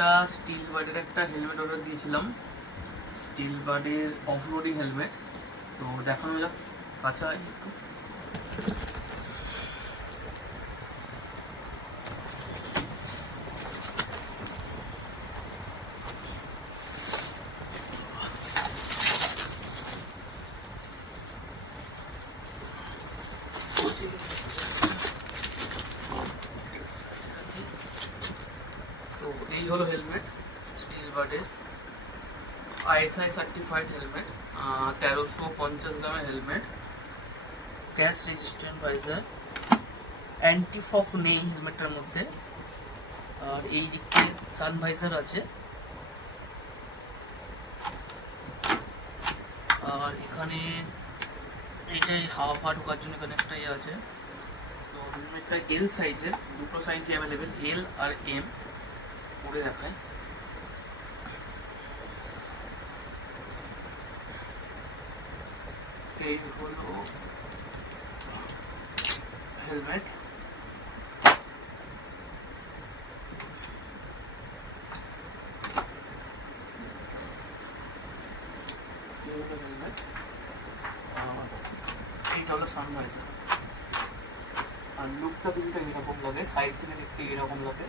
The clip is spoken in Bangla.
একটা স্টিল বার্ডের একটা হেলমেট অর্ডার দিয়েছিলাম, স্টিল বার্ডের অফ রোডিং হেলমেট। তো দেখানো যাক, কাছে হয় একটু। তো এই হলো হেলমেট, স্টিল বার্ডের ISI সার্টিফাইড হেলমেট, 1350 গ্রামের helmet, crash resistant visor, anti fog নেই হেলমেটটার মধ্যে, আর এই দিক থেকে সান ভাইজার আছে, আর এখানে এইটাই হাওয়া ফাওয়া ঢোকার জন্য এখানে একটা ইয়ে আছে। তো হেলমেটটা এল সাইজের, দুটো সাইজে অ্যাভেলেবেল, এল আর এম। পরে দেখায়, এই হলো হেলমেট। হেলমেট, এইটা হলো সানভাইজার। আর লুকটা কিন্তু এরকম লাগে, সাইড থেকে দেখতে এরকম লাগে।